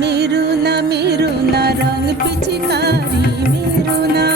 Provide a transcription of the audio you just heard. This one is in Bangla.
মেরু না মেরু না রং পিচিকারি মেরু না